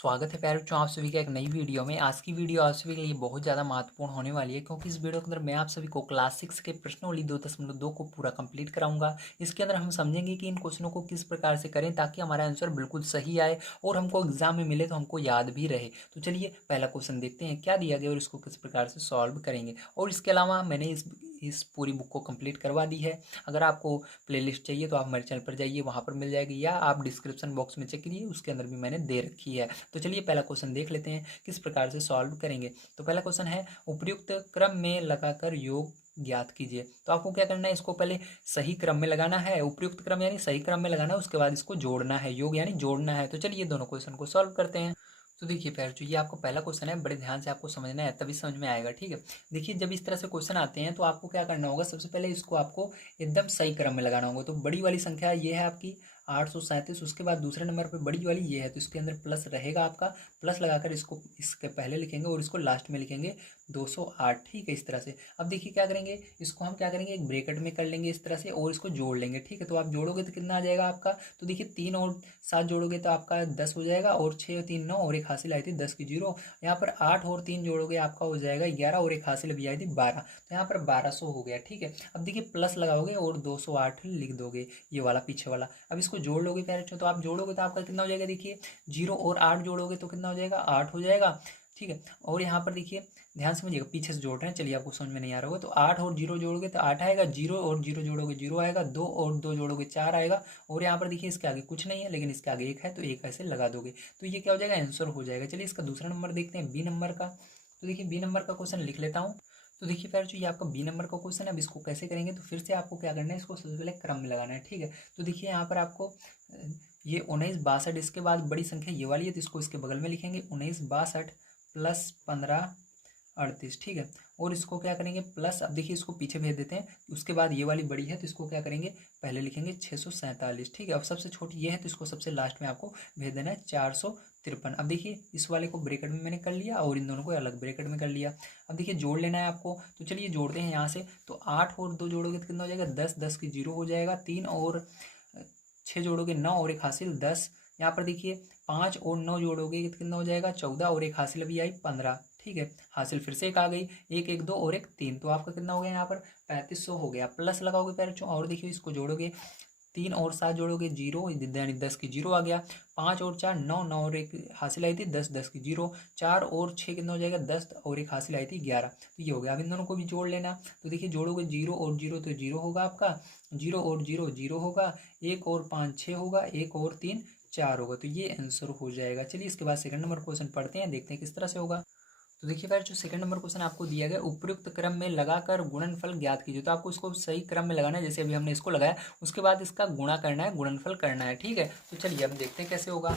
स्वागत है प्यारे बच्चों आप सभी का एक नई वीडियो में। आज की वीडियो आप सभी के लिए बहुत ज़्यादा महत्वपूर्ण होने वाली है, क्योंकि इस वीडियो के अंदर मैं आप सभी को क्लास 6 के प्रश्नावली 2.2 को पूरा कंप्लीट कराऊंगा। इसके अंदर हम समझेंगे कि इन क्वेश्चनों को किस प्रकार से करें ताकि हमारा आंसर बिल्कुल सही आए और हमको एग्जाम में मिले तो हमको याद भी रहे। तो चलिए पहला क्वेश्चन देखते हैं क्या दिया गया और इसको किस प्रकार से सॉल्व करेंगे। और इसके अलावा मैंने इस पूरी बुक को कंप्लीट करवा दी है। अगर आपको प्लेलिस्ट चाहिए तो आप हमारे चैनल पर जाइए, वहाँ पर मिल जाएगी, या आप डिस्क्रिप्शन बॉक्स में चेक कीजिए, उसके अंदर भी मैंने दे रखी है। तो चलिए पहला क्वेश्चन देख लेते हैं किस प्रकार से सॉल्व करेंगे। तो पहला क्वेश्चन है उपयुक्त क्रम में लगाकर योग ज्ञात कीजिए। तो आपको क्या करना है, इसको पहले सही क्रम में लगाना है, उपयुक्त क्रम यानी सही क्रम में लगाना है, उसके बाद इसको जोड़ना है, योग यानी जोड़ना है। तो चलिए दोनों क्वेश्चन को सॉल्व करते हैं। तो देखिए प्यारे बच्चों, ये आपको पहला क्वेश्चन है, बड़े ध्यान से आपको समझना है तभी समझ में आएगा, ठीक है। देखिए जब इस तरह से क्वेश्चन आते हैं तो आपको क्या करना होगा, सबसे पहले इसको आपको एकदम सही क्रम में लगाना होगा। तो बड़ी वाली संख्या ये है आपकी 837, उसके बाद दूसरे नंबर पे बड़ी वाली ये है, तो इसके अंदर प्लस रहेगा आपका, प्लस लगाकर इसको इसके पहले लिखेंगे और इसको लास्ट में लिखेंगे 208, ठीक है, इस तरह से। अब देखिए क्या करेंगे, इसको हम क्या करेंगे, एक ब्रैकेट में कर लेंगे इस तरह से और इसको जोड़ लेंगे, ठीक है। तो आप जोड़ोगे तो कितना आ जाएगा आपका, तो देखिए 3 और 7 जोड़ोगे तो आपका 10 हो जाएगा, और 6 और 3 9, और एक हासिल आई थी 10 की जीरो। यहाँ पर 8 और 3 जोड़ोगे आपका हो जाएगा 11, और एक हासिल अभी आई थी 12, तो यहाँ पर 1200 हो गया, ठीक है। अब देखिए प्लस लगाओगे और 208 लिख दोगे, ये वाला पीछे वाला। अब इसको जोड़ लोगे प्यारे बच्चों, तो आप जोड़ोगे तो आपका कितना हो जाएगा, देखिए 0 और 8 जोड़ोगे तो कितना हो जाएगा, 8 हो जाएगा, ठीक है। और यहाँ पर देखिए ध्यान समझिएगा, पीछे से जोड़ रहे हैं, चलिए आपको समझ में नहीं आ रहा होगा। तो 8 और 0 जोड़ोगे तो 8 आएगा, 0 और 0 जोड़ोगे 0 आएगा, 2 और 2 जोड़ोगे 4 आएगा, और यहाँ पर देखिए इसके आगे कुछ नहीं है लेकिन इसके आगे 1 है, तो 1 ऐसे लगा दोगे, तो ये क्या हो जाएगा, आंसर हो जाएगा। चलिए इसका दूसरा नंबर देखते हैं, बी नंबर का। तो देखिए बी नंबर का क्वेश्चन लिख लेता हूँ। तो देखिए प्यारे बच्चों, ये आपका बी नंबर का क्वेश्चन है। अब इसको कैसे करेंगे, तो फिर से आपको क्या करना है, इसको सबसे पहले क्रम में लगाना है, ठीक है। तो देखिए यहाँ पर आपको ये 19 62, इसके बाद बड़ी संख्या ये वाली है, तो इसको इसके बगल में लिखेंगे 19 62 प्लस 15 38, ठीक है। और इसको क्या करेंगे प्लस, अब देखिए इसको पीछे भेज देते हैं, उसके बाद ये वाली बड़ी है तो इसको क्या करेंगे, पहले लिखेंगे 647, ठीक है। अब सबसे छोटी ये है तो इसको सबसे लास्ट में आपको भेज देना है 453। अब देखिए इस वाले को ब्रैकेट में मैंने कर लिया और इन दोनों को अलग ब्रैकेट में कर लिया। अब देखिए जोड़ लेना है आपको, तो चलिए जोड़ते हैं यहाँ से। तो 8 और 2 जोड़ोगे तो कितना हो जाएगा, 10, 10 की जीरो हो जाएगा, 3 और 6 जोड़ोगे 9, और एक हासिल 10। यहाँ पर देखिए 5 और 9 जोड़ोगे तो कितना हो जाएगा, 14, और एक हासिल अभी आई 15, ठीक है। हासिल फिर से एक आ गई, एक 1 2 और एक 3, तो आपका कितना हो गया यहाँ पर 3500 हो गया। प्लस लगाओगे पैर बच्चों, और देखिए इसको जोड़ोगे, 3 और 7 जोड़ोगे 0, यानी 10 की जीरो आ गया। 5 और 4 9, 9 और एक हासिल आई थी 10, 10 की जीरो। 4 और 6 कितना हो जाएगा, 10, और एक हासिल आई थी 11, तो ये हो गया। अब इन दोनों को भी जोड़ लेना, तो देखिए जोड़ोगे 0 और 0 तो 0 होगा आपका, 0 और 0 0 होगा, 1 और 5 6 होगा, 1 और 3 4 होगा, तो ये आंसर हो जाएगा। चलिए इसके बाद सेकंड नंबर क्वेश्चन पढ़ते हैं, देखते हैं किस तरह से होगा। तो देखिए भाई जो सेकंड नंबर क्वेश्चन आपको दिया गया, उपयुक्त क्रम में लगाकर गुणनफल ज्ञात कीजिए। तो आपको इसको सही क्रम में लगाना है, जैसे अभी हमने इसको लगाया, उसके बाद इसका गुणा करना है, गुणनफल करना है, ठीक है। तो चलिए अब देखते हैं कैसे होगा।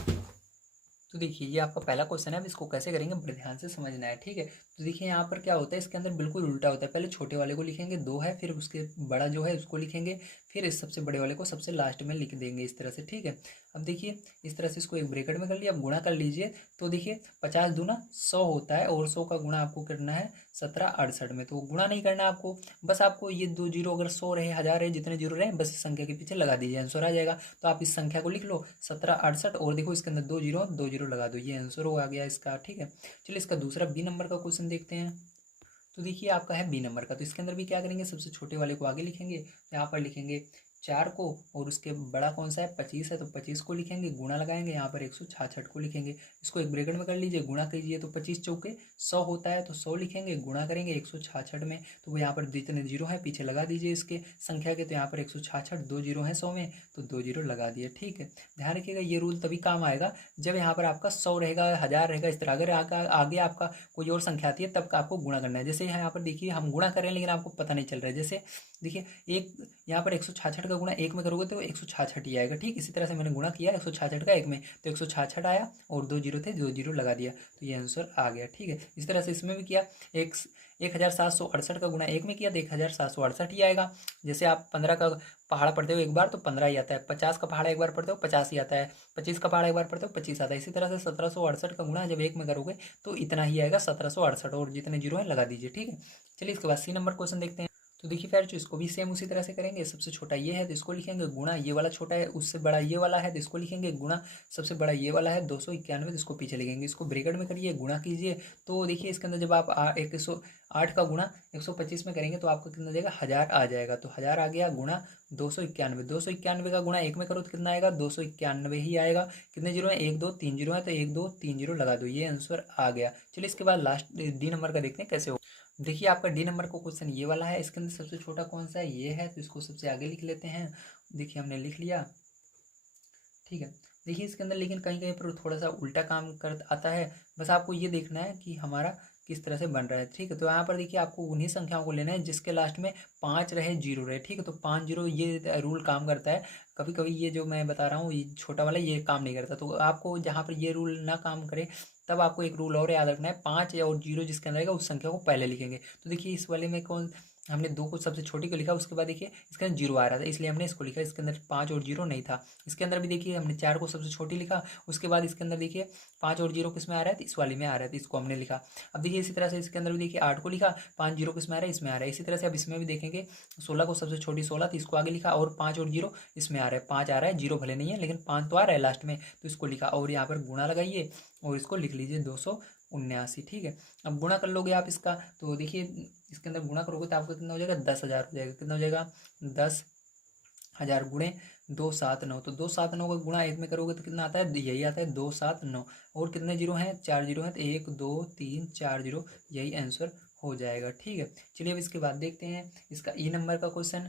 तो देखिए ये आपका पहला क्वेश्चन है, अब इसको कैसे करेंगे बड़े ध्यान से समझना है, ठीक है। तो देखिए यहाँ पर क्या होता है, इसके अंदर बिल्कुल उल्टा होता है। पहले छोटे वाले को लिखेंगे 2 है, फिर उसके बड़ा जो है उसको लिखेंगे, फिर इस सबसे बड़े वाले को सबसे लास्ट में लिख देंगे इस तरह से, ठीक है। अब देखिए इस तरह से इसको एक ब्रैकेट में कर लिया। अब गुणा कर लीजिए, तो देखिए 50 दूना 100 होता है, और 100 का गुणा आपको करना है 1768 में। तो गुणा नहीं करना आपको, बस आपको ये 2 जीरो, अगर 100 रहे, 1000 रहे, जितने जीरो रहे बस इस संख्या के पीछे लगा दीजिए, आंसर आ जाएगा। तो आप इस संख्या को लिख लो 1768, और देखो इसके अंदर 2 जीरो 2 जीरो लगा दो, ये आंसर हो आ गया इसका, ठीक है। चलिए इसका दूसरा बी नंबर का क्वेश्चन देखते हैं। तो देखिए आपका है बी नंबर का। तो इसके अंदर भी क्या करेंगे, सबसे छोटे वाले को आगे लिखेंगे, तो यहाँ पर लिखेंगे 4 को, और उसके बड़ा कौन सा है 25 है, तो 25 को लिखेंगे, गुणा लगाएंगे, यहाँ पर 166 को लिखेंगे। इसको एक ब्रैकेट में कर लीजिए, गुणा कीजिए, तो 25 चौके 100 होता है, तो 100 लिखेंगे, गुणा करेंगे 166 में, तो वो यहाँ पर जितने जीरो है पीछे लगा दीजिए इसके संख्या के। तो यहाँ पर 166, 2 जीरो है 100 में, तो 2 जीरो लगा दिए, ठीक है। ध्यान रखिएगा ये रूल तभी काम आएगा जब यहाँ पर आपका 100 रहेगा, 1000 रहेगा, इस तरह। अगर आगे आपका कोई और संख्या आती है तब का आपको गुणा करना है। जैसे यहाँ पर देखिए हम गुणा कर रहे हैं लेकिन आपको पता नहीं चल रहा है। जैसे देखिए एक यहाँ पर 166 का गुणा 1 में करोगे तो 166 ही आएगा, ठीक। इसी तरह से मैंने गुणा किया 166 का 1 में, तो 166 आया, और 2 जीरो थे, 2 जीरो लगा दिया, तो ये आंसर आ गया, ठीक है। इस तरह से इसमें भी किया, 1768 का गुणा 1 में किया तो 1768 ही आएगा। जैसे आप 15 का पहाड़ा पढ़ते हो एक बार तो 15 ही आता है, 50 का पहाड़ा एक बार पढ़ते हो 50 ही आता है, 25 का पहाड़ा एक बार पढ़ते हो 25 आता है। इसी तरह से 1768 का गुणा जब 1 में करोगे तो इतना ही आएगा 1768, और जितने जीरो है लगा दीजिए, ठीक है। चलिए इसके बाद सी नंबर क्वेश्चन देखते हैं। तो देखिए फिर जो इसको भी सेम उसी तरह से करेंगे। सबसे छोटा ये है तो इसको लिखेंगे गुणा, ये वाला छोटा है उससे बड़ा ये वाला है तो इसको लिखेंगे गुणा, सबसे बड़ा ये वाला है 291 तो इसको पीछे लिखेंगे। इसको ब्रैकेट में करिए, गुणा कीजिए। तो देखिए इसके अंदर जब आप 108 का गुणा 125 में करेंगे तो आपको कितना आ जाएगा, 1000 आ जाएगा। तो 1000 आ गया गुणा 291, 291 का गुणा 1 में करो तो कितना आएगा, 291 ही आएगा। कितने जीरो है, 1 2 3 जीरो है तो 1 2 3 जीरो लगा दो, ये आंसर आ गया। चलिए इसके बाद लास्ट डी नंबर का देखते हैं कैसे हो। देखिए आपका डी नंबर का क्वेश्चन ये वाला है। इसके अंदर सबसे छोटा कौन सा है, ये है, तो इसको सबसे आगे लिख लेते हैं। देखिए हमने लिख लिया, ठीक है। देखिए इसके अंदर लेकिन कहीं कहीं पर थोड़ा सा उल्टा काम कर आता है। बस आपको ये देखना है कि हमारा किस तरह से बन रहा है, ठीक है। तो यहाँ पर देखिए आपको उन्हीं संख्याओं को लेना है जिसके लास्ट में 5 रहे, 0 रहे, ठीक है। तो 5 0 ये रूल काम करता है। कभी कभी ये जो मैं बता रहा हूँ ये छोटा वाला ये काम नहीं करता। तो आपको जहाँ पर ये रूल ना काम करे तब आपको एक रूल और याद रखना है, 5 और 0 जिसके अंदर रहेगा उस संख्या को पहले लिखेंगे। तो देखिए इस वाले में कौन, हमने 2 को सबसे छोटी को लिखा, उसके बाद देखिए इसके अंदर 0 आ रहा था इसलिए हमने इसको लिखा, इसके अंदर 5 और 0 नहीं था। इसके अंदर भी देखिए हमने 4 को सबसे छोटी लिखा, उसके बाद इसके अंदर देखिए 5 और 0 किस में आ रहा है, तो इस वाली में आ रहा है तो इसको हमने लिखा। अब देखिए इसी तरह से इसके अंदर भी देखिए 8 को लिखा, 5 0 किस में आ रहा है, इसमें आ रहा है। इसी तरह से अब इसमें भी देखेंगे 16 को सबसे छोटी 16 तो इसको आगे लिखा, और 5 और 0 इसमें आ रहा है, 5 आ रहा है, 0 भले नहीं है लेकिन 5 तो आ रहा है लास्ट में तो इसको लिखा। और यहाँ पर गुणा लगाइए और इसको लिख लीजिए 279, ठीक है। अब गुणा कर लोगे आप इसका तो देखिए इसके अंदर गुणा करोगे तो आपका कितना हो जाएगा, 10,000 हो जाएगा। कितना हो जाएगा, 10,000 गुणे 279। तो 279 का गुणा 1 में करोगे तो कितना आता है, यही आता है 279। और कितने जीरो हैं, 4 जीरो हैं तो 1 2 3 4 जीरो, यही आंसर हो जाएगा, ठीक है। चलिए अब इसके बाद देखते हैं इसका ई नंबर का क्वेश्चन।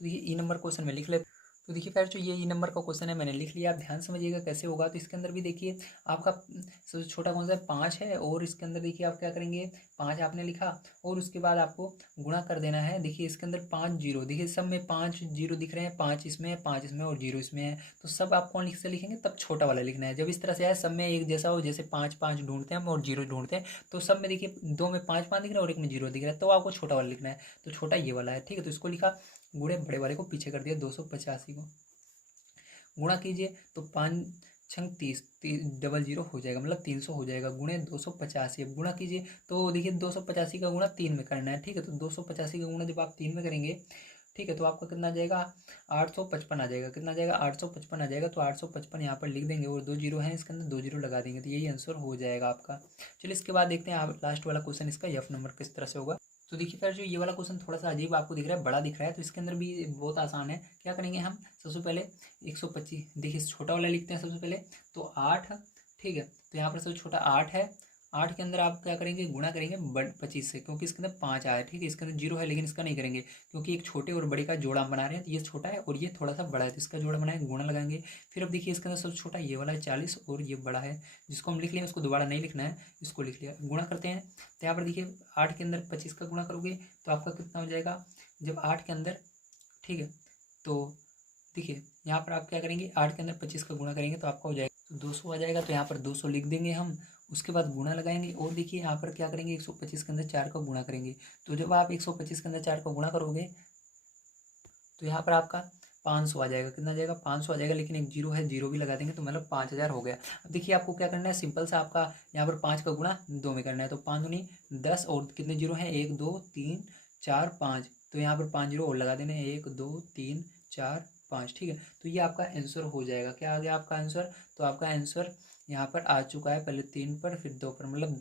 तो देखिए ई नंबर क्वेश्चन में लिख लेते। तो देखिए फिर जो ये ई नंबर का क्वेश्चन है मैंने लिख लिया, आप ध्यान समझिएगा कैसे होगा। तो इसके अंदर भी देखिए आपका सबसे छोटा कौन सा है, 5 है। और इसके अंदर देखिए आप क्या करेंगे, 5 आपने लिखा और उसके बाद आपको गुणा कर देना है। देखिए इसके अंदर 5 जीरो, देखिए सब में 5 जीरो दिख रहे हैं, 5 इसमें है, 5 इसमें और 0 इसमें है। तो सब आप कौन लिख से लिखेंगे, तब छोटा वाला लिखना है। जब इस तरह से आए सब में एक जैसा हो, जैसे 5 5 ढूंढते हैं हम और 0 ढूंढते हैं, तो सब में देखिए 2 में 5 5 दिख रहा है और एक में 0 दिख रहा है, तो आपको छोटा वाला लिखना है। तो छोटा ये वाला है, ठीक है। तो इसको लिखा, गुणे बड़े वाले को पीछे कर दिया, 285 को गुणा कीजिए तो 5 छंग 30, 0 हो जाएगा, मतलब 300 हो जाएगा, गुणे 285। अब गुणा कीजिए तो देखिए 285 का गुणा 3 में करना है, ठीक है। तो 285 का गुणा जब आप 3 में करेंगे, ठीक है, तो आपका कितना आ जाएगा, 855 आ जाएगा। कितना आ जाएगा, 855 आ जाएगा। तो 855 यहाँ पर लिख देंगे और 2 जीरो हैं इसके अंदर, 2 जीरो लगा देंगे तो यही आंसर हो जाएगा आपका। चलिए इसके बाद देखते हैं आप लास्ट वाला क्वेश्चन, इसका एफ नंबर किस तरह से होगा। तो देखिए फिर जो ये वाला क्वेश्चन थोड़ा सा अजीब आपको दिख रहा है, बड़ा दिख रहा है, तो इसके अंदर भी बहुत आसान है। क्या करेंगे हम, सबसे पहले 125, देखिए छोटा वाला लिखते हैं सबसे पहले, तो 8, ठीक है। तो यहाँ पर सबसे छोटा 8 है, 8 के अंदर आप क्या करेंगे, गुणा करेंगे 25 से, क्योंकि इसके अंदर 5 आया, ठीक है। इसके अंदर 0 है लेकिन इसका नहीं करेंगे क्योंकि एक छोटे और बड़े का जोड़ा हम बना रहे हैं, तो ये छोटा है और ये थोड़ा सा बड़ा है तो इसका जोड़ा बनाएंगे, गुणा लगाएंगे। फिर अब देखिए इसके अंदर सबसे छोटा ये वाला है 40 और ये बड़ा है जिसको हम लिख लिया, उसको दोबारा नहीं लिखना है, इसको लिख लिया। गुणा करते हैं तो यहाँ पर देखिए 8 के अंदर 25 का गुणा करोगे तो आपका कितना हो जाएगा, जब 8 के अंदर, ठीक है, तो देखिए यहाँ पर आप क्या करेंगे, 8 के अंदर 25 का गुणा करेंगे तो आपका हो जाएगा, तो 200 आ जाएगा। तो यहाँ पर 200 लिख देंगे हम, उसके बाद गुणा लगाएंगे और देखिए यहाँ पर क्या करेंगे, 125 के अंदर 4 का गुणा करेंगे। तो जब आप 125 के अंदर 4 का गुणा करोगे तो यहाँ पर आपका 500 आ जाएगा। कितना आ जाएगा, 500 आ जाएगा, लेकिन एक जीरो है, जीरो भी लगा देंगे तो मतलब 5000 हो गया। अब देखिए आपको क्या करना है, सिंपल सा आपका यहाँ पर 5 का गुणा 2 में करना है, तो 5 दूनी 10 और कितने जीरो हैं, 1 2 3 4 5, तो यहाँ पर 5 जीरो और लगा देने, 1 2 3 4 5, ठीक है। तो ये आपका आंसर हो जाएगा। क्या आ गया आपका आंसर, तो आपका आंसर यहाँ पर आ चुका है, पहले 3 पर फिर 2 पर, मतलब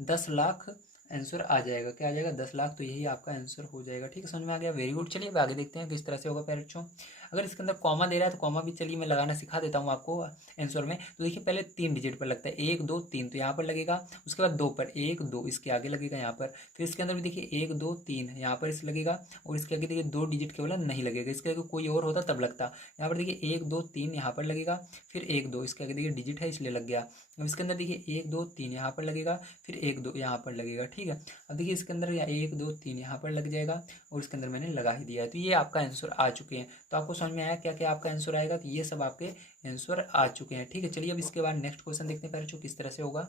10 लाख आंसर आ जाएगा। क्या आ जाएगा, 10 लाख, तो यही आपका आंसर हो जाएगा, ठीक है। समझ में आ गया, वेरी गुड। चलिए अब आगे देखते हैं किस तरह से होगा पेरेंट्सों। अगर इसके अंदर कॉमा दे रहा है तो कॉमा भी चलिए मैं लगाना सिखा देता हूँ आपको आंसर में। तो देखिए पहले 3 डिजिट पर लगता है, 1 2 3, तो यहाँ पर लगेगा। उसके बाद 2 पर 1 2 इसके आगे लगेगा यहाँ पर। फिर इसके अंदर भी देखिए 1 2 3 यहाँ पर इस लगेगा, और इसके आगे देखिए 2 डिजिट केवल नहीं लगेगा, इसके आगे कोई और होता तब लगता। यहाँ पर देखिए 1 2 3 यहाँ पर लगेगा, फिर 1 2 इसके आगे देखिए डिजिट है इसलिए लग गया। अब इसके अंदर देखिए 1 2 3 यहाँ पर लगेगा, फिर 1 2 यहाँ पर लगेगा, ठीक है। अब देखिए इसके अंदर 1 2 3 यहाँ पर लग जाएगा और इसके अंदर मैंने लगा ही दिया है। तो ये आपका आंसर आ चुके हैं। तो आपको समझ में आया क्या क्या आपका आंसर आएगा, तो ये सब आपके आंसर आ चुके हैं, ठीक है। चलिए अब इसके बाद नेक्स्ट क्वेश्चन देखते हैं पहले जो किस तरह से होगा।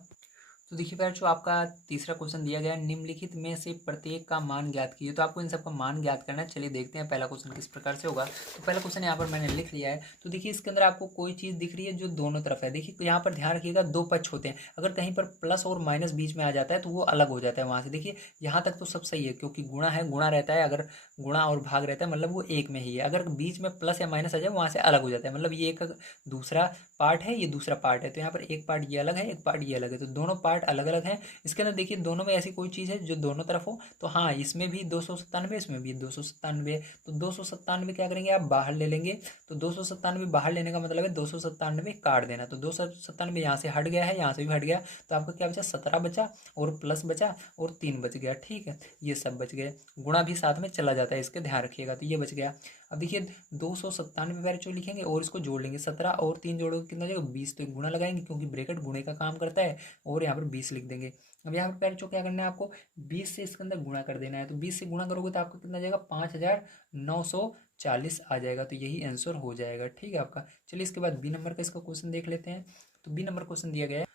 तो देखिए फ्रेंड्स, जो आपका तीसरा क्वेश्चन दिया गया है, निम्नलिखित में से प्रत्येक का मान ज्ञात कीजिए। तो आपको इन सब का मान ज्ञात करना है। चलिए देखते हैं पहला क्वेश्चन किस प्रकार से होगा। तो पहला क्वेश्चन यहाँ पर मैंने लिख लिया है। तो देखिए इसके अंदर आपको कोई चीज़ दिख रही है जो दोनों तरफ है। देखिए यहाँ पर ध्यान रखिएगा, दो पक्ष होते हैं, अगर कहीं पर प्लस और माइनस बीच में आ जाता है तो वो अलग हो जाता है वहाँ से। देखिए यहाँ तक तो सब सही है, क्योंकि गुणा है, गुणा रहता है, अगर गुणा और भाग रहता है मतलब वो एक में ही है। अगर बीच में प्लस या माइनस आ जाए वहाँ से अलग हो जाता है, मतलब ये एक दूसरा पार्ट है, ये दूसरा पार्ट है। तो यहाँ पर एक पार्ट ये अलग है, एक पार्ट ये अलग है, तो दोनों पार्ट अलग अलग हैं। इसके अंदर देखिए दोनों में ऐसी कोई चीज़ है जो दोनों तरफ हो। तो हाँ, इसमें भी 297, इसमें भी 297। तो 297 क्या करेंगे, आप बाहर ले लेंगे। तो 297 बाहर लेने का मतलब है 297 काट देना। तो 297 यहाँ से हट गया है, यहाँ से भी हट गया। तो आपका क्या बचा, 17 बचा, और प्लस बचा, और 3 बच गया। ठीक है, ये सब बच गए। गुणा भी साथ में चला जाता है, इसके ध्यान रखिएगा। तो ये बच गया। अब देखिए 297 बार जो लिखेंगे और इसको जोड़ लेंगे, 17 और 3 जोड़ोगे कितना जाएगा, 20। तो गुणा लगाएंगे क्योंकि ब्रैकेट गुणे का काम करता है, और यहाँ पर 20 लिख देंगे। अब यहाँ पर पहले जो क्या करना है आपको, 20 से इसके अंदर गुणा कर देना है। तो 20 से गुणा करोगे तो आपका कितना जाएगा, 5940 आ जाएगा। तो यही आंसर हो जाएगा। ठीक है आपका। चलिए इसके बाद बी नंबर का इसका क्वेश्चन देख लेते हैं। तो बी नंबर क्वेश्चन दिया गया है,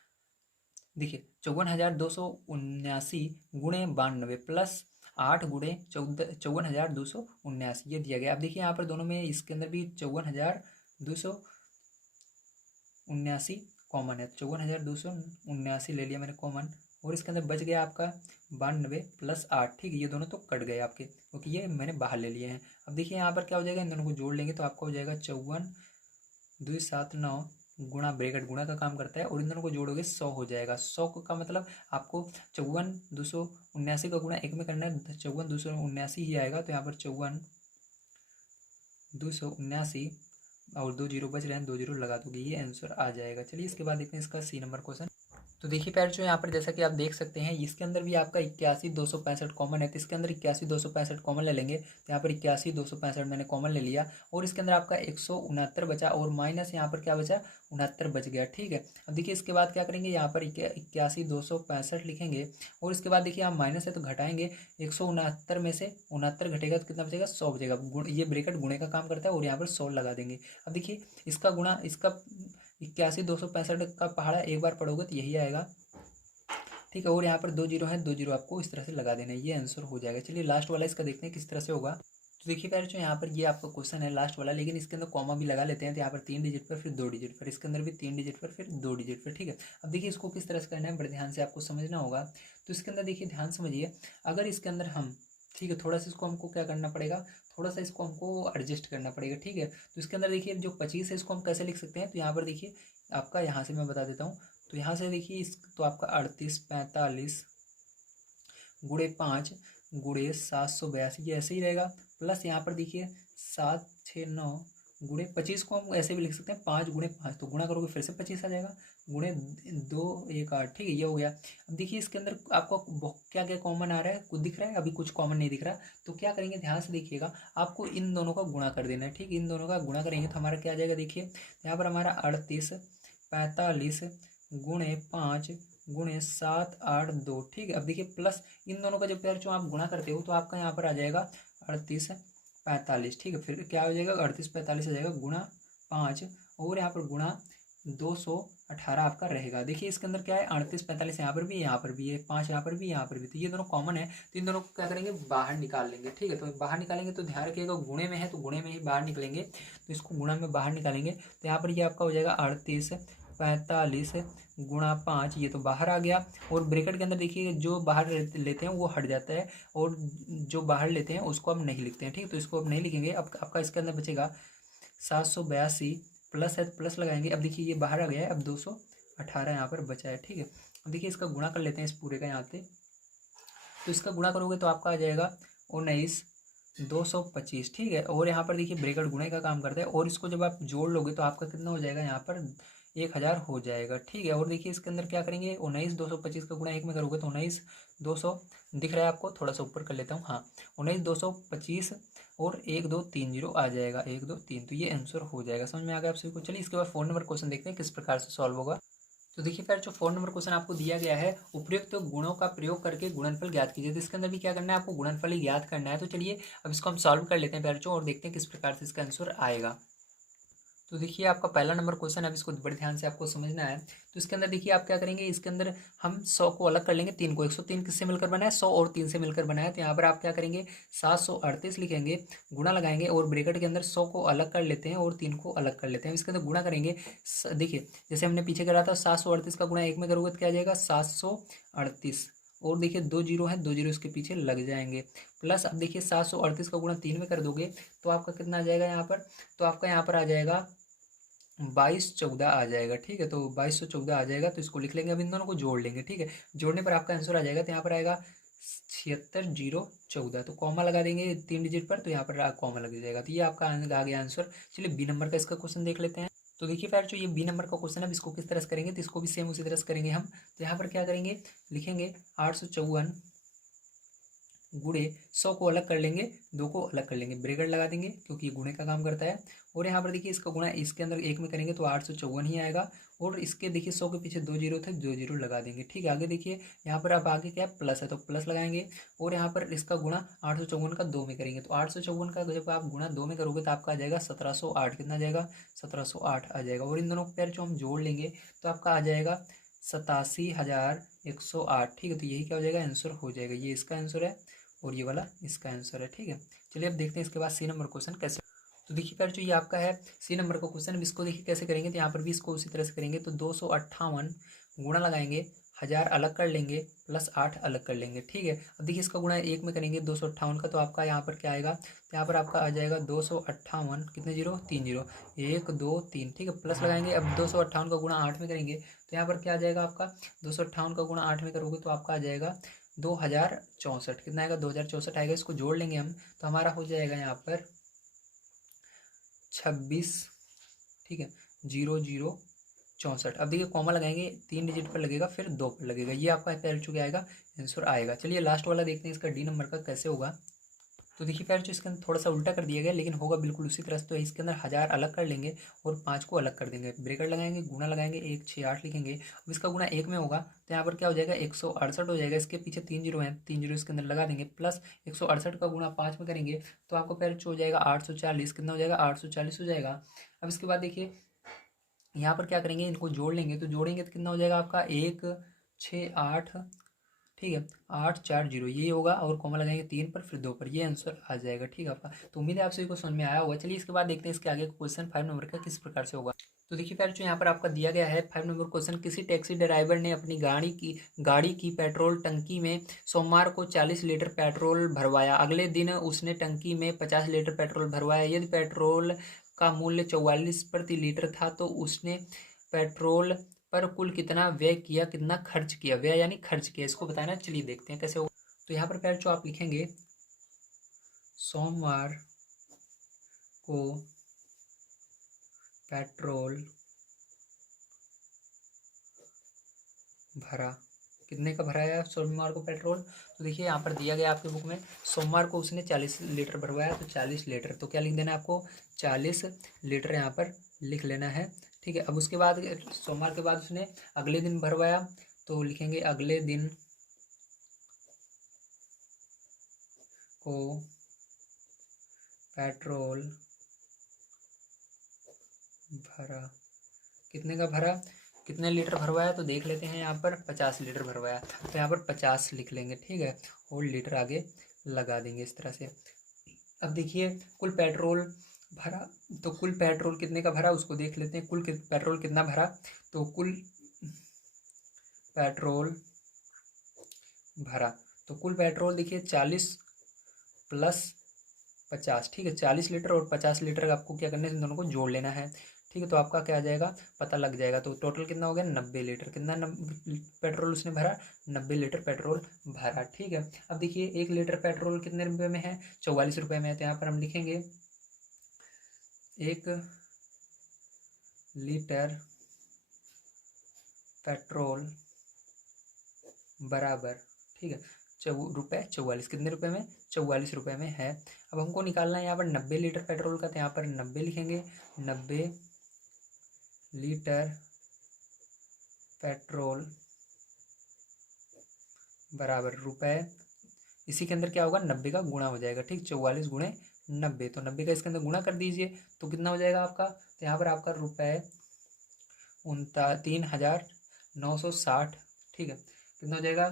देखिए 54,279 गुणे 92 प्लस 8 गुणे 54,279 ये दिया गया। अब देखिए यहाँ पर दोनों में, इसके अंदर भी 54,279 कॉमन है। 54,279 ले लिया मैंने कॉमन, और इसके अंदर बच गया आपका 92 प्लस 8। ठीक है, ये दोनों तो कट गए आपके, क्योंकि ये मैंने बाहर ले लिए हैं। अब देखिए यहाँ पर क्या हो जाएगा, इन दोनों को जोड़ लेंगे तो आपका हो जाएगा 54,279 गुणा, ब्रैकेट गुणा का काम करता है, और इन दोनों को जोड़ोगे 100 हो जाएगा। 100 का मतलब आपको 54,279 का गुणा एक में करना है, 54,279 ही आएगा। तो यहाँ पर 54,279 और 2 जीरो बच रहे हैं, 2 जीरो लगा दोगे, ये आंसर आ जाएगा। चलिए इसके बाद देखते हैं इसका सी नंबर क्वेश्चन। तो देखिए पैर जो यहाँ पर जैसा कि आप देख सकते हैं, इसके अंदर भी आपका 81,265 कॉमन है। तो इसके अंदर 81,265 कॉमन ले लेंगे। तो यहाँ पर 81,265 मैंने कॉमन ले लिया, और इसके अंदर आपका 169 बचा, और माइनस यहाँ पर क्या बचा, 69 बच गया। ठीक है, अब देखिए इसके बाद क्या करेंगे, यहाँ पर 81,265 लिखेंगे, और इसके बाद देखिए यहाँ माइनस है तो घटाएंगे। 169 में से 69 घटेगा तो कितना बचेगा, 100 बचेगा। ये ब्रैकेट गुणे का काम करता है, और यहाँ पर 100 लगा देंगे। अब देखिए इसका गुणा, इसका 81,265 का पहाड़ा एक बार पढ़ोगे तो यही आएगा। ठीक है, और यहाँ पर 2 जीरो है, 2 जीरो आपको इस तरह से लगा देना है, ये आंसर हो जाएगा। चलिए लास्ट वाला इसका देखते हैं किस तरह से होगा। तो देखिए प्यारे जो यहाँ पर ये आपका क्वेश्चन है लास्ट वाला, लेकिन इसके अंदर कॉमा भी लगा लेते हैं। तो यहाँ पर 3 डिजिट पर, फिर 2 डिजिट पर, इसके अंदर भी 3 डिजिट पर, फिर 2 डिजिट पर। ठीक है, अब देखिए इसको किस तरह से करना है, बड़े ध्यान से आपको समझना होगा। तो इसके अंदर देखिए ध्यान समझिए, अगर इसके अंदर हम, ठीक है, थोड़ा सा इसको हमको क्या करना पड़ेगा, थोड़ा सा इसको हमको एडजस्ट करना पड़ेगा। ठीक है, तो इसके अंदर देखिए जो 25 है इसको हम कैसे लिख सकते हैं। तो यहाँ पर देखिए आपका, यहाँ से मैं बता देता हूँ। तो यहाँ से देखिए इस, तो आपका 3845 गुणे 5 गुणे 782 ये ऐसे ही रहेगा। प्लस यहाँ पर देखिए 769 गुणे 25 को हम ऐसे भी लिख सकते हैं, 5 गुणे 5, तो गुणा करोगे फिर से 25 आ जाएगा, गुणे 2 1 8। ठीक है, ये हो गया। अब देखिए इसके अंदर आपको क्या क्या कॉमन आ रहा है, कुछ दिख रहा है, अभी कुछ कॉमन नहीं दिख रहा। तो क्या करेंगे, ध्यान से देखिएगा, आपको इन दोनों का गुणा कर देना है। ठीक, इन दोनों का गुणा करेंगे तो हमारा क्या आ जाएगा, देखिए यहाँ पर हमारा 3845 गुणे 5 गुणे 782। ठीक है, अब देखिए प्लस इन दोनों का जब प्यार जो आप गुणा करते हो तो आपका यहाँ पर आ जाएगा 3845। ठीक है, फिर क्या हो जाएगा, 3845 आ जाएगा गुणा 5, और यहाँ पर गुणा 218 आपका रहेगा। देखिए इसके अंदर क्या है, 3845 यहाँ पर भी है, 5 यहाँ पर भी, यहाँ पर भी, तो ये दोनों कॉमन है। तो इन दोनों को क्या करेंगे, बाहर निकाल लेंगे। ठीक है, तो बाहर निकालेंगे तो ध्यान रखिएगा, गुणे में है तो गुणे में ही बाहर निकलेंगे। तो इसको गुणा में बाहर निकालेंगे तो यहाँ पर ये आपका हो जाएगा 3845 गुणा 5, ये तो बाहर आ गया। और ब्रैकेट के अंदर देखिए जो बाहर लेते हैं वो हट जाता है, और जो बाहर लेते हैं उसको हम नहीं लिखते हैं। ठीक है, तो इसको अब नहीं लिखेंगे। अब आपका इसके अंदर बचेगा 782 प्लस है, प्लस लगाएंगे। अब देखिए ये बाहर आ गया है, अब 218 यहाँ पर बचा है। ठीक है, अब देखिए इसका गुणा कर लेते हैं इस पूरे का यहाँ पे। तो इसका गुणा करोगे तो आपका आ जाएगा 19,225। ठीक है, और यहाँ पर देखिए ब्रैकेट गुणे का काम करता है, और इसको जब आप जोड़ लोगे तो आपका कितना हो जाएगा, यहाँ पर 1000 हो जाएगा। ठीक है, और देखिए इसके अंदर क्या करेंगे, 19,225 का गुणा 1 में करोगे तो 19,200 दिख रहा है आपको, थोड़ा सा ऊपर कर लेता हूँ। हाँ, 19,225 और 1 2 3 0 आ जाएगा, 1 2 3, तो ये आंसर हो जाएगा। समझ में आ गया आप सभी को। चलिए इसके बाद 4 नंबर क्वेश्चन देखते हैं किस प्रकार से सॉल्व होगा। तो देखिए फिर जो 4 नंबर क्वेश्चन आपको दिया गया है, उपयुक्त गुणों का प्रयोग करके गुणनफल ज्ञात कीजिए। तो इसके अंदर भी क्या करना है, आपको गुणनफल ही ज्ञात करना है। तो चलिए अब इसको हम सॉल्व कर लेते हैं पैरचो, और देखते हैं किस प्रकार से इसका आंसर आएगा। तो देखिए आपका पहला नंबर क्वेश्चन, अब इसको बड़े ध्यान से आपको समझना है। तो इसके अंदर देखिए आप क्या करेंगे, इसके अंदर हम 100 को अलग कर लेंगे, 3 को। 103 किससे मिलकर बना है, 100 और 3 से मिलकर बना है। तो यहाँ पर आप क्या करेंगे, 738 लिखेंगे, गुणा लगाएंगे और ब्रैकेट के अंदर 100 को अलग कर लेते हैं और 3 को अलग कर लेते हैं। इसके अंदर गुणा करेंगे, देखिए जैसे हमने पीछे करा था, 738 का गुणा 1 में करोगे तो क्या आ जाएगा, 738। और देखिए 2 जीरो है, 2 जीरो इसके पीछे लग जाएंगे। प्लस अब देखिए 738 का गुणा 3 में कर दोगे तो आपका कितना आ जाएगा यहाँ पर, तो आपका यहाँ पर आ जाएगा 2214 आ जाएगा। ठीक है, तो 2214 आ जाएगा। तो इसको लिख लेंगे, अब इन दोनों को जोड़ लेंगे। ठीक है, जोड़ने पर आपका आंसर आ जाएगा। तो यहाँ पर आएगा 76014। तो कॉमा लगा देंगे 3 डिजिट पर, तो यहाँ पर कॉमा लग जाएगा। तो ये आपका आ गया आंसर। चलिए बी नंबर का इसका क्वेश्चन देख लेते हैं। तो देखिए फिर जो ये बी नंबर का क्वेश्चन है, इसको किस तरह से करेंगे, तो इसको भी सेम उसी तरह से करेंगे हम। तो यहाँ पर क्या करेंगे, लिखेंगे 854 गुणे 100 को अलग कर लेंगे, 2 को अलग कर लेंगे, ब्रैकेट लगा देंगे क्योंकि ये गुणे का काम करता है। और यहाँ पर देखिए इसका गुणा इसके अंदर 1 में करेंगे तो 854 ही आएगा। और इसके देखिए 100 के पीछे 2 जीरो थे, 2 जीरो लगा देंगे। ठीक है, आगे देखिए यहाँ पर अब आगे क्या है, प्लस है तो प्लस लगाएंगे। और यहाँ पर इसका गुणा 854 का 2 में करेंगे, तो 854 का जब आप गुणा 2 में करोगे तो आपका आ जाएगा 1708। कितना आ जाएगा, 1708 आ जाएगा। और इन दोनों को पैर जो हम जोड़ लेंगे तो आपका आ जाएगा 87,108। ठीक है, तो यही क्या हो जाएगा, आंसर हो जाएगा। ये इसका आंसर है और ये वाला इसका आंसर है। ठीक है, चलिए अब देखते हैं इसके बाद सी नंबर क्वेश्चन कैसे। तो देखिए फिर जो ये आपका है सी नंबर का क्वेश्चन, अब इसको देखिए कैसे करेंगे। तो यहाँ पर भी इसको उसी तरह से करेंगे। तो 258 गुणा लगाएंगे, 1000 अलग कर लेंगे, प्लस 8 अलग कर लेंगे। ठीक है, अब देखिए इसका गुणा 1 में करेंगे 258 का, तो आपका यहाँ पर क्या आएगा, तो यहाँ पर आपका आ जाएगा 258, कितने जीरो, 3 जीरो, 1 2 3। ठीक है, प्लस लगाएंगे। अब 258 का गुणा 8 में करेंगे तो यहाँ पर क्या आ जाएगा आपका, 258 का गुणा 8 में करोगे तो आपका आ जाएगा 2064। कितना आएगा, 2064 आएगा। इसको जोड़ लेंगे हम तो हमारा हो जाएगा यहाँ पर 26। ठीक है, 0064। अब देखिए कॉमा लगाएंगे, 3 डिजिट पर लगेगा, फिर 2 पर लगेगा। ये आपका पहले चुके आएगा, आंसर आएगा। चलिए लास्ट वाला देखते हैं इसका डी नंबर का कैसे होगा। तो देखिए फिर जो इसके अंदर थोड़ा सा उल्टा कर दिया गया, लेकिन होगा बिल्कुल उसी तरह से। तो इसके अंदर 1000 अलग कर लेंगे और 5 को अलग कर देंगे, ब्रैकेट लगाएंगे, गुणा लगाएंगे, 168 लिखेंगे। अब इसका गुणा 1 में होगा तो यहाँ पर क्या हो जाएगा, 168 हो जाएगा। इसके पीछे 3 जीरो हैं, 3 जीरो इसके अंदर लगा देंगे, प्लस 168 का गुणा 5 में करेंगे तो आपको फिर हो जाएगा 840। कितना हो जाएगा, 840 हो जाएगा। अब इसके बाद देखिए यहाँ पर क्या करेंगे, इनको जोड़ लेंगे। तो जोड़ेंगे तो कितना हो जाएगा आपका 168। ठीक है, 840 ये होगा। और कॉमा लगाएंगे 3 पर, फिर 2 पर, ये आंसर आ जाएगा। ठीक है आपका। तो उम्मीद है आप सभी को समझ में आया होगा। चलिए इसके बाद देखते हैं इसके आगे क्वेश्चन 5 नंबर का किस प्रकार से होगा। तो देखिए फिर जो यहाँ पर आपका दिया गया है 5 नंबर क्वेश्चन, किसी टैक्सी ड्राइवर ने अपनी गाड़ी की पेट्रोल टंकी में सोमवार को 40 लीटर पेट्रोल भरवाया। अगले दिन उसने टंकी में 50 लीटर पेट्रोल भरवाया। यदि पेट्रोल का मूल्य 44 प्रति लीटर था तो उसने पेट्रोल पर कुल कितना व्यय किया, कितना खर्च किया, व्यय यानी खर्च किया, इसको बताना। चलिए देखते हैं कैसे होगा। तो यहाँ पर जो आप लिखेंगे, सोमवार को पेट्रोल भरा, कितने का भरा है सोमवार को पेट्रोल। तो देखिए यहाँ पर दिया गया आपके बुक में, सोमवार को उसने 40 लीटर भरवाया, तो 40 लीटर, तो क्या लिख देना है आपको, 40 लीटर यहाँ पर लिख लेना है। ठीक है, अब उसके बाद सोमवार के बाद उसने अगले दिन भरवाया, तो लिखेंगे अगले दिन को पेट्रोल भरा, कितने का भरा, कितने लीटर भरवाया, तो देख लेते हैं। यहाँ पर 50 लीटर भरवाया, तो यहाँ पर 50 लिख लेंगे। ठीक है, और लीटर आगे लगा देंगे इस तरह से। अब देखिए कुल पेट्रोल भरा, तो कुल पेट्रोल कितने का भरा उसको देख लेते हैं। कुल पेट्रोल कितना भरा, तो कुल पेट्रोल भरा, तो कुल पेट्रोल देखिए 40 प्लस 50। ठीक है, 40 लीटर और 50 लीटर आपको क्या करना है, इन दोनों को जोड़ लेना है। ठीक है, तो आपका क्या आ जाएगा, पता लग जाएगा। तो टोटल कितना हो गया, 90 लीटर। कितना पेट्रोल उसने भरा, 90 लीटर पेट्रोल भरा। ठीक है, अब देखिए 1 लीटर पेट्रोल कितने रुपए में है, 44 रुपये में है। तो यहाँ पर हम लिखेंगे 1 लीटर पेट्रोल बराबर, ठीक है, रुपये 44, कितने रुपए में, 44 रुपये में है। अब हमको निकालना है यहाँ पर 90 लीटर पेट्रोल का, तो यहाँ पर 90 लिखेंगे, 90 लीटर पेट्रोल बराबर रुपए, इसी के अंदर क्या होगा, 90 का गुणा हो जाएगा। ठीक, 44 गुणे 90, तो 90 का इसके अंदर गुणा कर दीजिए तो कितना हो जाएगा आपका, तो यहाँ पर आपका रुपये 3960, ठीक है, कितना हो जाएगा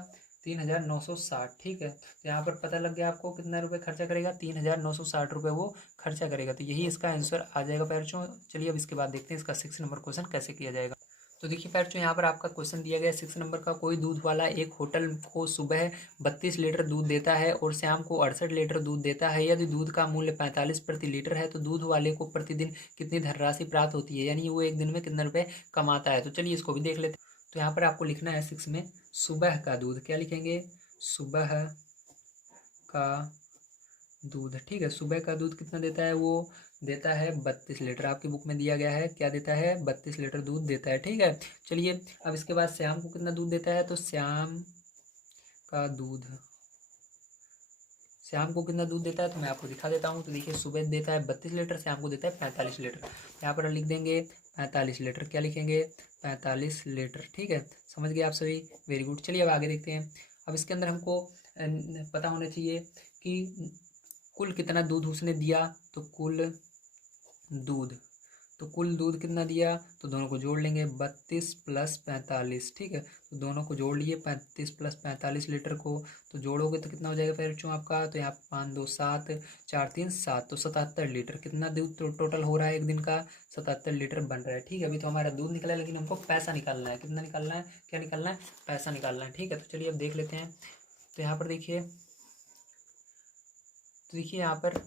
3960, ठीक है। तो यहाँ पर पता लग गया आपको कितना रुपए खर्चा करेगा, 3960 रुपये वो खर्चा करेगा। तो यही इसका आंसर आ जाएगा पैरचों। चलिए अब इसके बाद देखते हैं इसका 6 नंबर क्वेश्चन कैसे किया जाएगा। तो देखिए पैरचों, यहाँ पर आपका क्वेश्चन दिया गया है 6 नंबर का। कोई दूध वाला एक होटल को सुबह 32 लीटर दूध देता है और शाम को 68 लीटर दूध देता है। यदि दूध का मूल्य 45 प्रति लीटर है तो दूध वाले को प्रतिदिन कितनी धनराशि प्राप्त होती है, यानी वो एक दिन में कितने रुपए कमाता है। तो चलिए इसको भी देख लेते हैं। तो यहाँ पर आपको लिखना है 6 में सुबह का दूध, क्या लिखेंगे, सुबह का दूध, ठीक है। सुबह का दूध कितना देता है, वो देता है 32 लीटर, आपकी बुक में दिया गया है क्या देता है, 32 लीटर दूध देता है, ठीक है। चलिए अब इसके बाद शाम को कितना दूध देता है, तो शाम का दूध, शाम को कितना दूध देता है तो मैं आपको दिखा देता हूँ। तो देखिए सुबह देता है 32 लीटर, शाम को देता है 45 लीटर। यहाँ पर लिख देंगे 45 लीटर, क्या लिखेंगे, 45 लीटर, ठीक है। समझ गए आप सभी, वेरी गुड। चलिए अब आगे देखते हैं। अब इसके अंदर हमको पता होना चाहिए कि कुल कितना दूध उसने दिया, तो कुल दूध कितना दिया, तो दोनों को जोड़ लेंगे, 32 + 45, ठीक है। तो दोनों को जोड़ लिए 35 + 45 लीटर को, तो जोड़ोगे तो कितना हो जाएगा पैरचों आपका, तो यहाँ 5 2 7 4 3 7, तो 77 लीटर कितना दूध टोटल हो रहा है एक दिन का, 77 लीटर बन रहा है, ठीक है। अभी तो हमारा दूध निकला है लेकिन हमको पैसा निकालना है, कितना निकालना है, क्या निकालना है, पैसा निकालना है, ठीक है। तो चलिए अब देख लेते हैं। तो यहाँ पर देखिए, तो देखिए यहाँ पर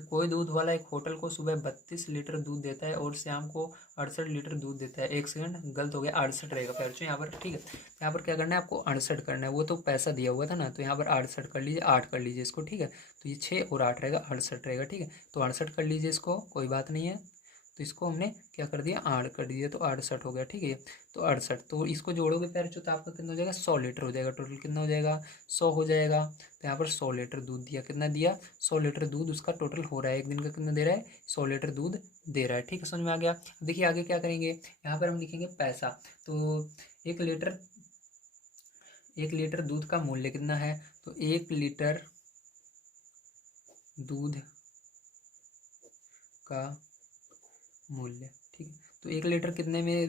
कोई दूध वाला एक होटल को सुबह 32 लीटर दूध देता है और शाम को 68 लीटर दूध देता है। एक सेकंड गलत हो गया, 68 रहेगा पैरचों यहाँ पर, ठीक है। यहाँ पर क्या करना है आपको, 68 करना है, वो तो पैसा दिया हुआ था ना, तो यहाँ पर 68 कर लीजिए, 8 कर लीजिए इसको, ठीक है। तो ये 6 और 8 रहेगा, 68 रहेगा, ठीक है। तो 68 कर लीजिए इसको, कोई बात नहीं है। तो इसको हमने क्या कर दिया, 8 कर दिया, तो 68 हो गया, ठीक है। तो 68, तो इसको जोड़ोगे पैरचों तो आपका कितना हो जाएगा, 100 लीटर हो जाएगा, टोटल कितना हो जाएगा, 100 हो जाएगा। तो यहाँ पर 100 लीटर दूध दिया, कितना दिया, 100 लीटर दूध उसका टोटल हो रहा है, एक दिन का कितना दे रहा है, 100 लीटर दूध दे रहा है, ठीक है। समझ में आ गया। देखिए आगे क्या करेंगे, यहाँ पर हम लिखेंगे पैसा। तो 1 लीटर दूध का मूल्य कितना है, तो 1 लीटर दूध का मूल्य, ठीक है। तो 1 लीटर कितने में,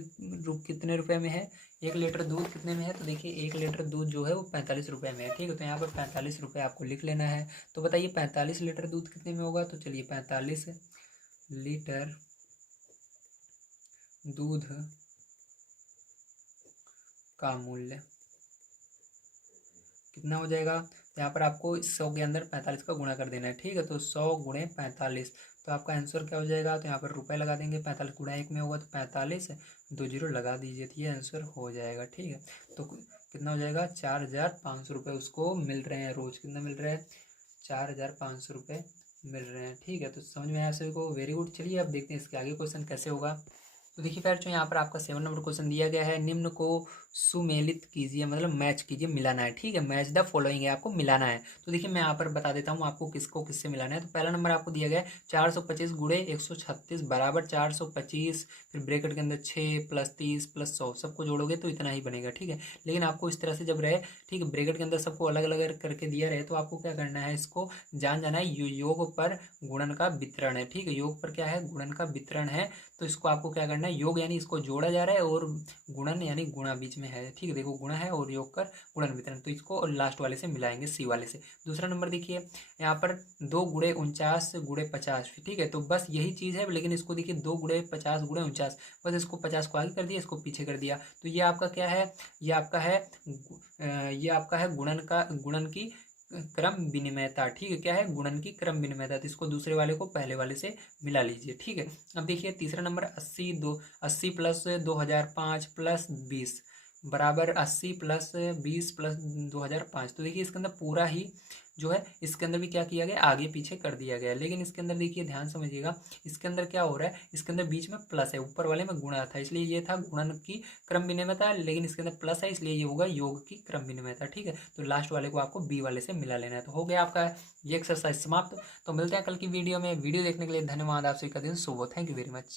कितने रुपए में है, 1 लीटर दूध कितने में है, तो देखिए 1 लीटर दूध जो है वो 45 रुपये में है, ठीक है। तो यहाँ पर 45 रुपये आपको लिख लेना है। तो बताइए 45 लीटर दूध कितने में होगा, तो चलिए 45 लीटर दूध का मूल्य कितना हो जाएगा, तो यहाँ पर आपको 100 के अंदर 45 का गुणा कर देना है, ठीक है। तो 100 × 45, तो आपका आंसर क्या हो जाएगा, तो यहाँ पर रुपए लगा देंगे, 45 × 1 में होगा तो 45, 2 जीरो लगा दीजिए, तो ये आंसर हो जाएगा, ठीक है। तो कितना हो जाएगा, 4500 रुपये उसको मिल रहे हैं रोज़, कितना मिल रहा है, 4500 रुपये मिल रहे हैं, ठीक है। तो समझ में आया सभी को, वेरी गुड। चलिए अब देखते हैं इसके आगे क्वेश्चन कैसे होगा। तो देखिए बच्चों, यहाँ पर आपका 7 नंबर क्वेश्चन दिया गया है, निम्न को सुमेलित कीजिए, मतलब मैच कीजिए, मिलाना है, ठीक है। मैच द फॉलोइंग है, आपको मिलाना है। तो देखिए मैं यहाँ पर बता देता हूँ आपको किसको किससे मिलाना है। तो पहला नंबर आपको दिया गया है 425 × 136 बराबर 425, फिर ब्रैकेट के अंदर 6 + 30 + 100, सबको जोड़ोगे तो इतना ही बनेगा, ठीक है। लेकिन आपको इस तरह से जब रहे, ठीक है, ब्रैकेट के अंदर सबको अलग अलग करके दिया रहे, तो आपको क्या करना है, इसको जाना है योग पर गुणन का वितरण है, ठीक है। योग पर क्या है, गुणन का वितरण है। तो इसको आपको क्या करना है, योग यानी इसको जोड़ा जा रहा है और गुणन यानी गुणा बीच में है, ठीक है। देखो गुणा है और योग कर गुणन वितरण, तो इसको लास्ट वाले से मिलाएंगे, सी वाले से। दूसरा नंबर देखिए यहाँ पर 2 × 49 × 50, ठीक है। तो बस यही चीज़ है, लेकिन इसको देखिए 2 × 50 × 49, बस इसको 50 को आगे कर दिया, इसको पीछे कर दिया। तो ये आपका क्या है, ये आपका है गुणन की क्रम विनिमयता, ठीक है। क्या है, गुणन की क्रम विनिमयता। तो इसको दूसरे वाले को पहले वाले से मिला लीजिए, ठीक है। अब देखिए तीसरा नंबर 80 + 2005 + 20 बराबर 80 + 20 + 2005। तो देखिए इसके अंदर पूरा ही जो है, इसके अंदर भी क्या किया गया, आगे पीछे कर दिया गया है। लेकिन इसके अंदर देखिए ध्यान समझिएगा, इसके अंदर क्या हो रहा है, इसके अंदर बीच में प्लस है, ऊपर वाले में गुणा था, इसलिए ये था गुणन की क्रम विनिमयता, लेकिन इसके अंदर प्लस है, इसलिए ये होगा योग की क्रम विनिमयता, ठीक है। तो लास्ट वाले को आपको बी वाले से मिला लेना है। तो हो गया आपका ये एक्सरसाइज समाप्त। तो मिलते हैं कल की वीडियो में। वीडियो देखने के लिए धन्यवाद, आप सभी का दिन शुभ हो। Thank you very much.